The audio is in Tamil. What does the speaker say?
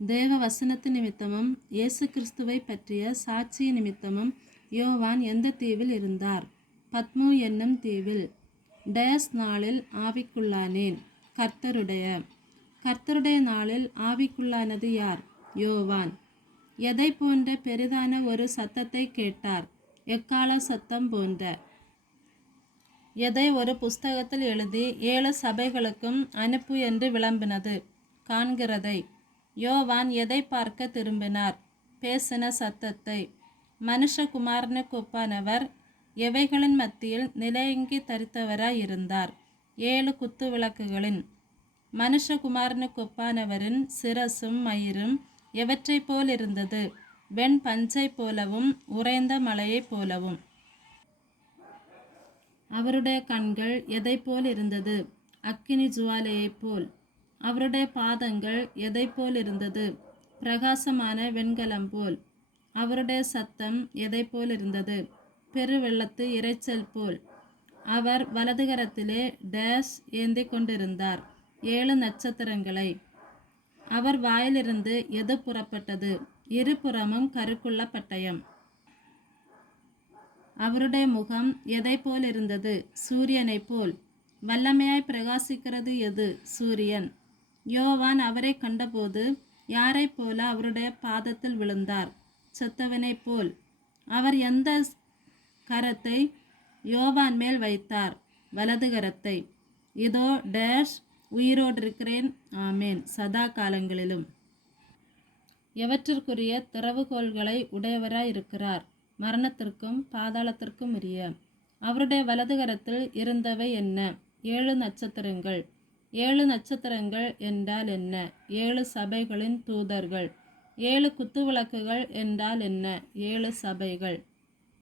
தேவ வசனத்து நிமித்தமும் இயேசு கிறிஸ்துவை பற்றிய சாட்சி நிமித்தமும் யோவான் எந்த தீவில் இருந்தார்? பத்மோ என்னும் தீவில். டயஸ் நாளில் ஆவிக்குள்ளானேன். கர்த்தருடைய நாளில் ஆவிக்குள்ளானது யார்? யோவான். எதை போன்ற பெரிதான ஒரு சத்தத்தை கேட்டார்? எக்கால சத்தம் போன்ற. எதை ஒரு புஸ்தகத்தில் எழுதி 7 சபைகளுக்கும் அனுப்பு என்று விளம்பினது? காண்கிறதை. யோவான் எதை பார்க்க திரும்பினார்? பேசின சத்தத்தை. மனுஷகுமாரனுக்கு ஒப்பானவர் எவைகளின் மத்தியில் நிலையங்கி தரித்தவராய் இருந்தார்? 7 குத்து விளக்குகளின். மனுஷகுமாரனுக்கு ஒப்பானவரின் சிரசும் மயிரும் எவற்றை போல் இருந்தது? வெண் பஞ்சை போலவும் உறைந்த மலையைப் போலவும். அவருடைய கண்கள் எதை போல் இருந்தது? அக்கினி ஜுவாலையைப் போல். அவருடைய பாதங்கள் எதை போல் இருந்தது? பிரகாசமான வெண்கலம் போல். அவருடைய சத்தம் எதை போல் இருந்தது? பெருவெள்ளத்து இரைச்சல் போல். அவர் வலதுகரத்திலே டேஷ் ஏந்தி கொண்டிருந்தார்? 7 நட்சத்திரங்களை. அவர் வாயிலிருந்து எது புறப்பட்டது? இருபுறமும் கருக்குள்ள பட்டயம். அவருடைய முகம் எதை போல் இருந்தது? சூரியனைப் போல். வல்லமையாய் பிரகாசிக்கிறது எது? சூரியன். யோவான் அவரை கண்டபோது யாரைப் போல அவருடைய பாதத்தில் விழுந்தார்? செத்தவனைப் போல். அவர் எந்த கரத்தை யோவான் மேல் வைத்தார்? வலது கரத்தை. இதோ டேஷ் உயிரோடு இருக்கிறேன், ஆமேன், சதா காலங்களிலும். எவற்றிற்குரிய திறவுகோள்களை உடையவராய் இருக்கிறார்? மரணத்திற்கும் பாதாளத்திற்கும் உரிய. அவருடைய வலது கரத்தில் இருந்தவை என்ன? 7 நட்சத்திரங்கள். 7 நட்சத்திரங்கள் என்றால் என்ன? 7 சபைகளின் தூதர்கள். 7 குத்துவிளக்குகள் என்றால் என்ன? 7 சபைகள்.